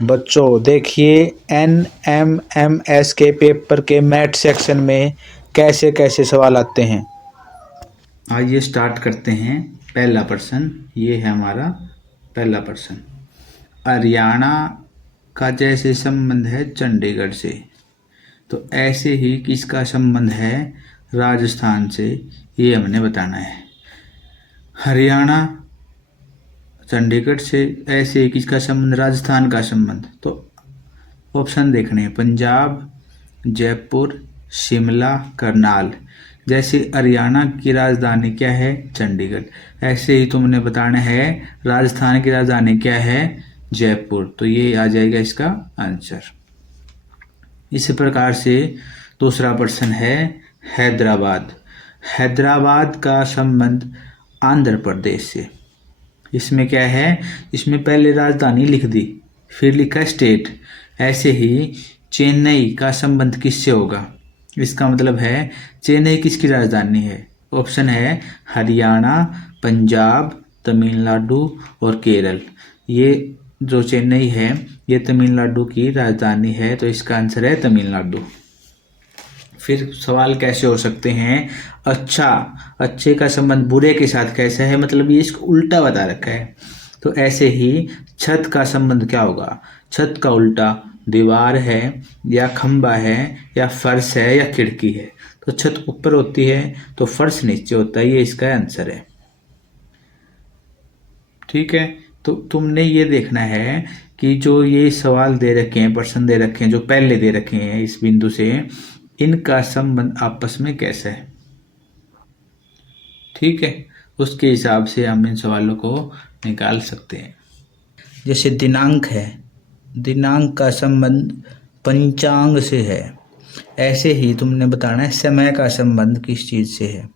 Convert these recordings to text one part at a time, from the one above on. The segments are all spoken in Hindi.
बच्चों देखिए NMMS के पेपर के मैथ सेक्शन में कैसे कैसे सवाल आते हैं। आइए स्टार्ट करते हैं। पहला प्रश्न ये है हमारा पहला प्रश्न। हरियाणा का जैसे संबंध है चंडीगढ़ से, तो ऐसे ही किसका संबंध है राजस्थान से, ये हमने बताना है। हरियाणा चंडीगढ़ से, ऐसे ही किसका संबंध राजस्थान का संबंध, तो ऑप्शन देखने हैं पंजाब, जयपुर, शिमला, करनाल। जैसे हरियाणा की राजधानी क्या है चंडीगढ़, ऐसे ही तुमने बताना है राजस्थान की राजधानी क्या है जयपुर, तो ये आ जाएगा इसका आंसर। इसी प्रकार से दूसरा प्रश्न है हैदराबाद। हैदराबाद का संबंध आंध्र प्रदेश से। इसमें क्या है, इसमें पहले राजधानी लिख दी फिर लिखा स्टेट। ऐसे ही चेन्नई का संबंध किससे होगा, इसका मतलब है चेन्नई किसकी राजधानी है। ऑप्शन है हरियाणा, पंजाब, तमिलनाडु और केरल। ये जो चेन्नई है ये तमिलनाडु की राजधानी है, तो इसका आंसर है तमिलनाडु। फिर सवाल कैसे हो सकते हैं, अच्छे का संबंध बुरे के साथ कैसा है, मतलब ये इसको उल्टा बता रखा है। तो ऐसे ही छत का संबंध क्या होगा, छत का उल्टा दीवार है या खंबा है या फर्श है या खिड़की है। तो छत ऊपर होती है तो फर्श नीचे होता है, ये इसका आंसर है। ठीक है, तो तुमने ये देखना है कि जो ये सवाल दे रखे हैं, प्रश्न दे रखे हैं, जो पहले दे रखे हैं इस बिंदु से, इनका संबंध आपस में कैसा है। ठीक है, उसके हिसाब से हम इन सवालों को निकाल सकते हैं। जैसे दिनांक है, दिनांक का संबंध पंचांग से है। ऐसे ही तुमने बताना है समय का संबंध किस चीज़ से है।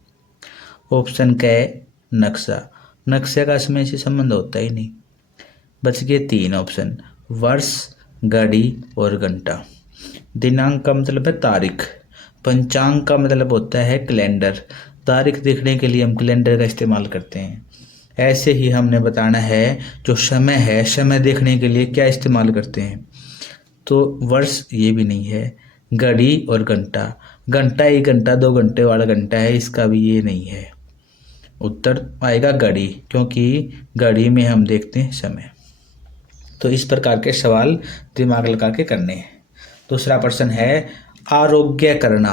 ऑप्शन क्या है नक्शा, नक्शे का समय से संबंध होता ही नहीं। बच गए 3 ऑप्शन, वर्ष, घड़ी और घंटा। दिनांक का मतलब है तारीख, पंचांग का मतलब होता है कैलेंडर, तारीख देखने के लिए हम कैलेंडर का इस्तेमाल करते हैं। ऐसे ही हमने बताना है जो समय है, समय देखने के लिए क्या इस्तेमाल करते हैं, तो वर्ष ये भी नहीं है। घड़ी और घंटा, घंटा ही घंटा 2 घंटे वाला घंटा है, इसका भी ये नहीं है। उत्तर आएगा घड़ी, क्योंकि घड़ी में हम देखते हैं समय। तो इस प्रकार के सवाल दिमाग लगा के करने हैं। दूसरा प्रश्न है आरोग्य करना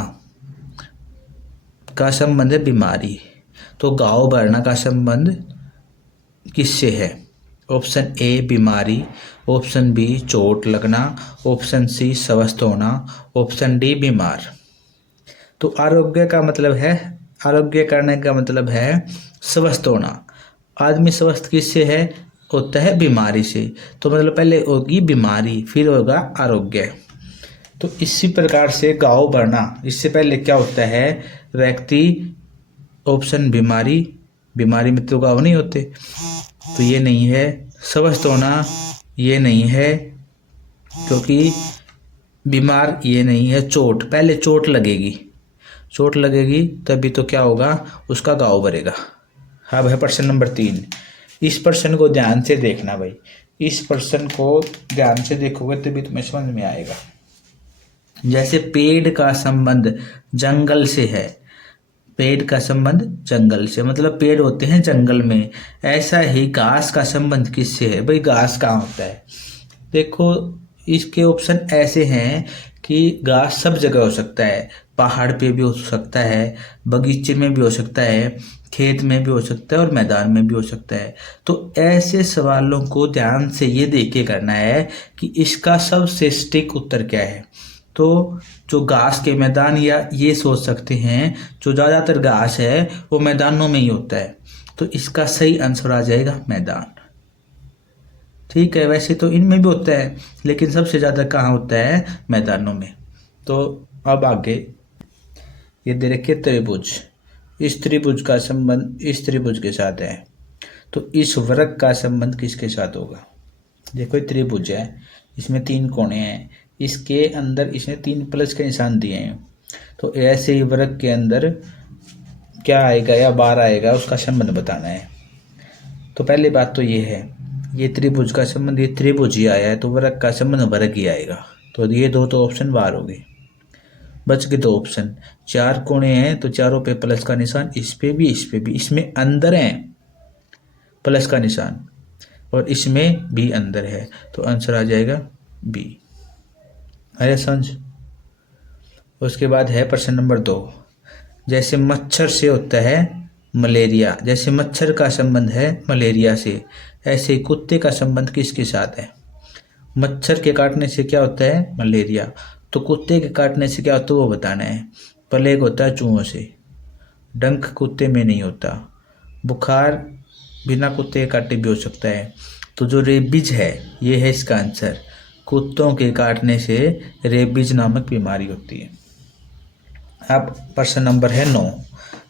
का संबंध है बीमारी, तो घाव भरना का संबंध किससे है। ऑप्शन ए बीमारी, ऑप्शन बी चोट लगना, ऑप्शन सी स्वस्थ होना, ऑप्शन डी बीमार। तो आरोग्य का मतलब है, आरोग्य करने का मतलब है स्वस्थ होना। आदमी स्वस्थ किससे है, होता है बीमारी से। तो मतलब पहले होगी बीमारी फिर होगा आरोग्य। तो इसी प्रकार से घाव भरना, इससे पहले क्या होता है व्यक्ति, ऑप्शन बीमारी, बीमारी में तो घाव नहीं होते, तो ये नहीं है। स्वस्थ होना ये नहीं है, क्योंकि बीमार ये नहीं है। चोट, पहले चोट लगेगी, चोट लगेगी तभी तो क्या होगा उसका घाव भरेगा। अब है प्रश्न नंबर 3। इस प्रश्न को ध्यान से देखना भाई, इस प्रश्न को ध्यान से देखोगे तभी तुम्हें समझ में आएगा। जैसे पेड़ का संबंध जंगल से है, पेड़ का संबंध जंगल से, मतलब पेड़ होते हैं जंगल में। ऐसा ही घास का संबंध किससे है, भाई घास कहाँ होता है। देखो इसके ऑप्शन ऐसे हैं कि घास सब जगह हो सकता है, पहाड़ पे भी हो सकता है, बगीचे में भी हो सकता है, खेत में भी हो सकता है और मैदान में भी हो सकता है। तो ऐसे सवालों को ध्यान से ये देख के करना है कि इसका सबसे सटीक उत्तर क्या है। तो जो घास के मैदान, या ये सोच सकते हैं जो ज़्यादातर घास है वो मैदानों में ही होता है, तो इसका सही आंसर आ जाएगा मैदान। ठीक है, वैसे तो इनमें भी होता है लेकिन सबसे ज़्यादा कहाँ होता है, मैदानों में। तो अब आगे ये दे रखे त्रिभुज, इस त्रिभुज का संबंध इस त्रिभुज के साथ है, तो इस वृत्त का संबंध किसके साथ होगा। देखो त्रिभुज है, इसमें 3 कोने हैं, इसके अंदर इसने 3 प्लस के निशान दिए हैं, तो ऐसे ही वृत्त के अंदर क्या आएगा या बार आएगा उसका संबंध बताना है। तो पहली बात तो ये है ये त्रिभुज का संबंध, ये त्रिभुज ही आया है तो वर्ग का संबंध वर्ग ही आएगा। तो ये दो तो ऑप्शन बाहर हो गए। बच के दो ऑप्शन। चार कोणे हैं तो चारों पे प्लस का निशान, इस पे भी, इस पे भी। इसमें अंदर है प्लस का निशान और इसमें भी अंदर है, तो आंसर आ जाएगा बी। आया समझ। उसके बाद है प्रश्न नंबर 2। जैसे मच्छर से होता है मलेरिया, जैसे मच्छर का संबंध है मलेरिया से, ऐसे ही कुत्ते का संबंध किसके साथ है? मच्छर के काटने से क्या होता है? मलेरिया। तो कुत्ते के काटने से क्या होता है वो बताना है। प्लेग होता है चूहों से, डंक कुत्ते में नहीं होता, बुखार बिना कुत्ते के काटे भी हो सकता है। तो जो रेबीज है ये है इसका आंसर। कुत्तों के काटने से रेबीज नामक बीमारी होती है। अब प्रश्न नंबर है 9।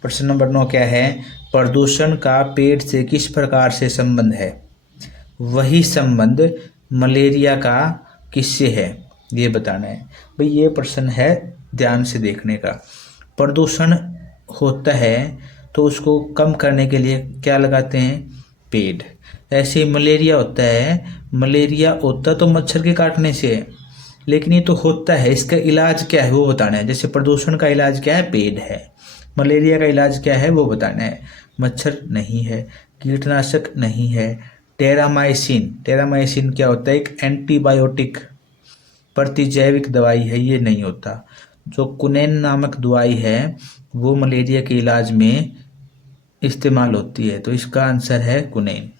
प्रश्न नंबर 9 क्या है? प्रदूषण का पेट से किस प्रकार से संबंध है? वही संबंध मलेरिया का किससे है ये बताना है। भाई ये प्रश्न है ध्यान से देखने का। प्रदूषण होता है तो उसको कम करने के लिए क्या लगाते हैं? पेड़। ऐसे ही मलेरिया होता है, मलेरिया होता तो मच्छर के काटने से है, लेकिन ये तो होता है, इसका इलाज क्या है वो बताना है। जैसे प्रदूषण का इलाज क्या है? पेड़ है। मलेरिया का इलाज क्या है वो बताना है। मच्छर नहीं है, कीटनाशक नहीं है, टेरामाइसिन, टेरामाइसिन क्या होता है? एक एंटीबायोटिक प्रतिजैविक दवाई है, ये नहीं होता। जो कुनैन नामक दवाई है वो मलेरिया के इलाज में इस्तेमाल होती है, तो इसका आंसर है कुनैन।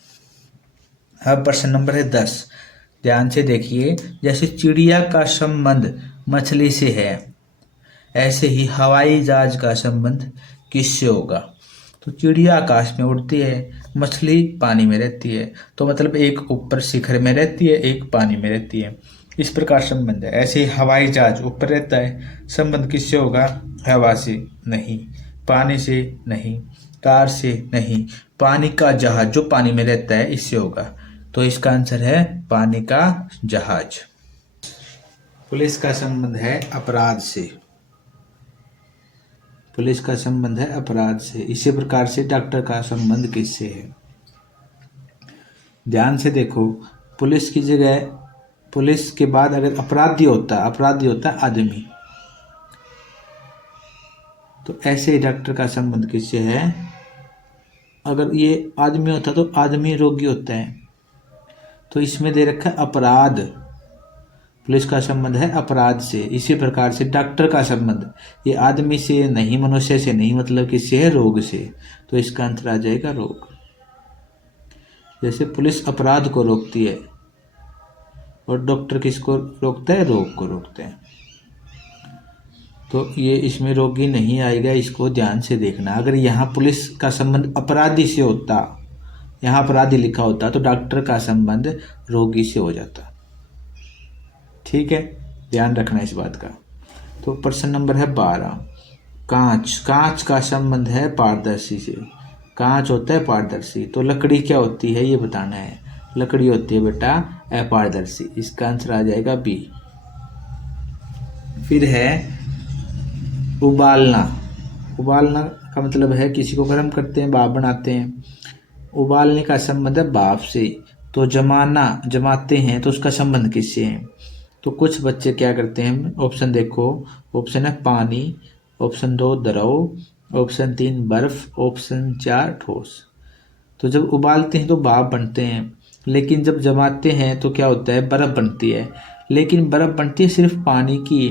अब प्रश्न नंबर है 10। ध्यान से देखिए। जैसे चिड़िया का संबंध मछली से है, ऐसे ही हवाई जहाज का संबंध किससे होगा? तो चिड़िया आकाश में उड़ती है, मछली पानी में रहती है, तो मतलब एक ऊपर शिखर में रहती है, एक पानी में रहती है। इस प्रकार संबंध है। ऐसे ही हवाई जहाज ऊपर रहता है, संबंध किससे होगा? हवा से नहीं, पानी से नहीं, कार से नहीं, पानी का जहाज जो पानी में रहता है इससे होगा। तो इसका आंसर है पानी का जहाज। पुलिस का संबंध है अपराध से, पुलिस का संबंध है अपराध से। इसी प्रकार से डॉक्टर का संबंध किससे है? ध्यान से देखो। पुलिस की जगह, पुलिस के बाद अगर अपराधी होता, अपराधी होता है आदमी, तो ऐसे ही डॉक्टर का संबंध किससे है? अगर ये आदमी होता तो आदमी रोगी होता है, तो इसमें दे रखा है अपराध। पुलिस का संबंध है अपराध से। इसी प्रकार से डॉक्टर का संबंध ये आदमी से नहीं, मनुष्य से नहीं, मतलब किससे है? रोग से। तो इसका आंसर आ जाएगा रोग। जैसे पुलिस अपराध को रोकती है और डॉक्टर किसको रोकता है? रोग को रोकते हैं। तो ये इसमें रोगी नहीं आएगा, इसको ध्यान से देखना। अगर यहाँ पुलिस का संबंध अपराधी से होता, यहाँ अपराधी लिखा होता, तो डॉक्टर का संबंध रोगी से हो जाता। ठीक है, ध्यान रखना इस बात का। तो प्रश्न नंबर है 12। कांच, कांच का संबंध है पारदर्शी से। कांच होता है पारदर्शी, तो लकड़ी क्या होती है ये बताना है। लकड़ी होती है बेटा अपारदर्शी। इसका आंसर आ जाएगा बी। फिर है उबालना। उबालना का मतलब है किसी को गर्म करते हैं, भाप बनाते हैं। उबालने का संबंध है भाप से। तो जमाना, जमाते हैं, तो उसका संबंध किससे है? तो कुछ बच्चे क्या करते हैं, ऑप्शन देखो। ऑप्शन है पानी, ऑप्शन 2 द्रव, ऑप्शन 3 बर्फ, ऑप्शन 4 ठोस। तो जब उबालते हैं तो भाप बनते हैं, लेकिन जब जमाते हैं तो क्या होता है? बर्फ बनती है। लेकिन बर्फ बनती है सिर्फ पानी की,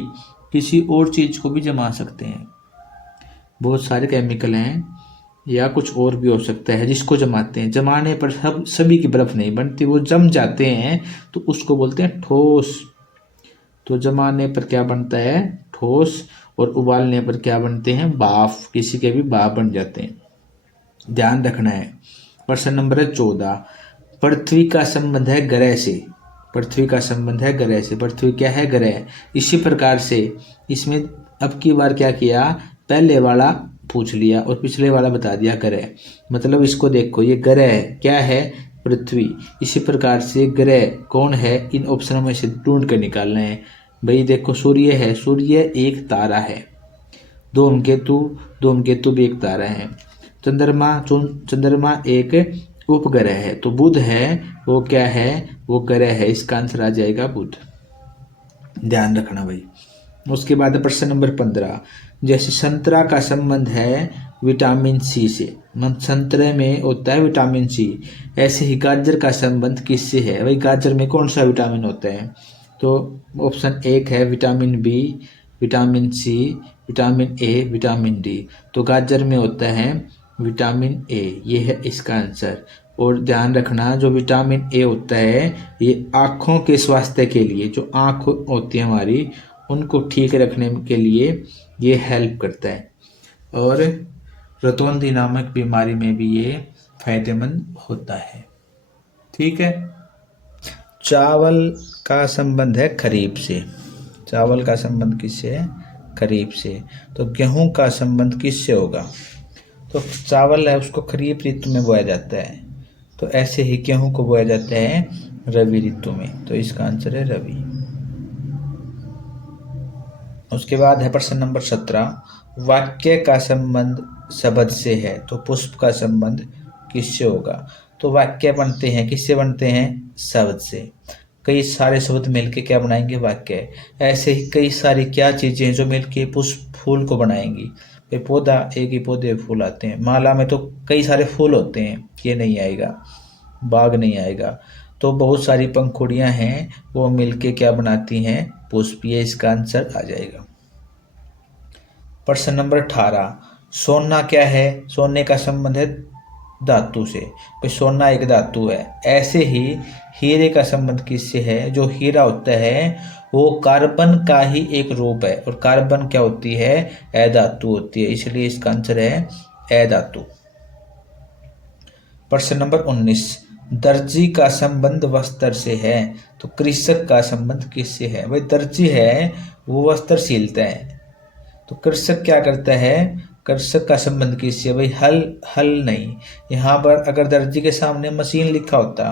किसी और चीज़ को भी जमा सकते हैं। बहुत सारे केमिकल हैं या कुछ और भी हो सकता है जिसको जमाते हैं। जमाने पर सभी की बर्फ नहीं बनती, वो जम जाते हैं तो उसको बोलते हैं ठोस। तो जमाने पर क्या बनता है? ठोस। और उबालने पर क्या बनते हैं? भाप। किसी के भी भाप बन जाते हैं। ध्यान रखना है। प्रश्न नंबर है 14। पृथ्वी का संबंध है ग्रह से। पृथ्वी का संबंध है ग्रह से। पृथ्वी क्या है? ग्रह। इसी प्रकार से इसमें अब की बार क्या किया, पहले वाला पूछ लिया और पिछले वाला बता दिया ग्रह। मतलब इसको देखो, ये ग्रह क्या है? पृथ्वी। इसी प्रकार से ग्रह कौन है? इन ऑप्शनों में से ढूंढ कर निकालना है। भाई देखो, सूर्य है, सूर्य एक तारा है। धूमकेतु, धूमकेतु भी एक तारा है। चंद्रमा, चंद्रमा एक उपग्रह है। तो बुध है वो क्या है, वो ग्रह है, इसका आंसर आ जाएगा बुध, ध्यान रखना भाई। उसके बाद प्रश्न नंबर 15, जैसे संतरा का संबंध है विटामिन सी से, संतरे में होता है विटामिन सी, ऐसे ही गाजर का संबंध किससे है, भाई गाजर में कौन सा विटामिन होता है, तो ऑप्शन एक है vitamin B, vitamin C, vitamin A, vitamin D. तो गाजर में होता है विटामिन ए, ये है इसका आंसर। और ध्यान रखना जो विटामिन ए होता है ये आँखों के स्वास्थ्य के लिए, जो आँख होती है हमारी उनको ठीक रखने के लिए ये हेल्प करता है, और रतौंधी नामक बीमारी में भी ये फायदेमंद होता है। ठीक है। चावल का संबंध है खरीफ से, चावल का संबंध किससे है, खरीफ से। तो गेहूं का संबंध किससे होगा, तो चावल है उसको खरीफ ऋतु में बोया जाता है, तो ऐसे ही गेहूं को बोया जाता है रवि ऋतु में, तो इसका आंसर है रवि। उसके बाद है प्रश्न नंबर 17, वाक्य का संबंध शब्द से है, तो पुष्प का संबंध किससे होगा, तो वाक्य बनते हैं किससे बनते हैं, शब्द से। कई सारे शब्द मिलके क्या बनाएंगे, वाक्य। ऐसे ही कई सारी क्या चीजें जो मिलके पुष्प फूल को बनाएंगी, कोई पौधा, एक ही पौधे फूल आते हैं, माला में तो कई सारे फूल होते हैं, ये नहीं आएगा, बाग नहीं आएगा। तो बहुत सारी पंखुड़ियां हैं वो मिलके क्या बनाती हैं, पुष्प, ये इसका आंसर आ जाएगा। प्रश्न नंबर 18, सोना क्या है, सोने का संबंध है धातु से, भाई सोना एक धातु है। ऐसे ही हीरे का संबंध किससे है, जो हीरा होता है वो कार्बन का ही एक रूप है, और कार्बन क्या होती है, अधातु होती है, इसलिए इसका आंसर है अधातु। प्रश्न नंबर 19, दर्जी का संबंध वस्त्र से है, तो कृषक का संबंध किससे है, भाई दर्जी है वो वस्त्र सिलता है, तो कृषक क्या करता है, कृषक का संबंध किससे, भाई हल नहीं, यहाँ पर अगर दर्जी के सामने मशीन लिखा होता,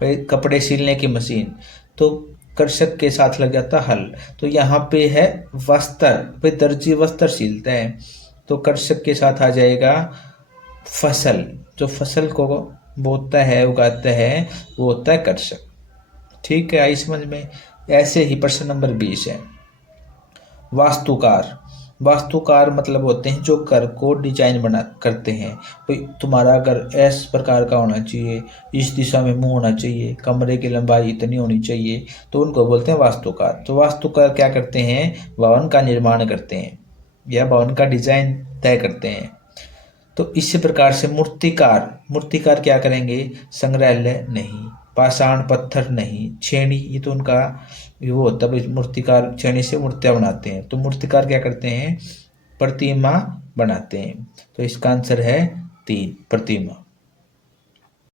भाई कपड़े सिलने की मशीन, तो कृषक के साथ लग जाता हल। तो यहाँ पे है वस्त्र, भाई दर्जी वस्त्र सिलता है, तो कृषक के साथ आ जाएगा फसल, जो फसल को बोता है उगाता है वो होता है कृषक। ठीक है, आई समझ में। ऐसे ही प्रश्न नंबर 20 है, वास्तुकार। वास्तुकार मतलब होते हैं जो घर को डिजाइन बना करते हैं, भाई तुम्हारा घर इस प्रकार का होना चाहिए, इस दिशा में मुंह होना चाहिए, कमरे की लंबाई इतनी होनी चाहिए, तो उनको बोलते हैं वास्तुकार। तो वास्तुकार क्या करते हैं, भवन का निर्माण करते हैं या भवन का डिजाइन तय करते हैं। तो इसी प्रकार से मूर्तिकार, मूर्तिकार क्या करेंगे, संग्रहालय नहीं, पाषाण पत्थर नहीं, छेनी, ये तो उनका वो होता है, मूर्तिकार छेनी से मूर्तियां बनाते हैं। तो मूर्तिकार क्या करते हैं, प्रतिमा बनाते हैं। तो इसका आंसर है 3, प्रतिमा।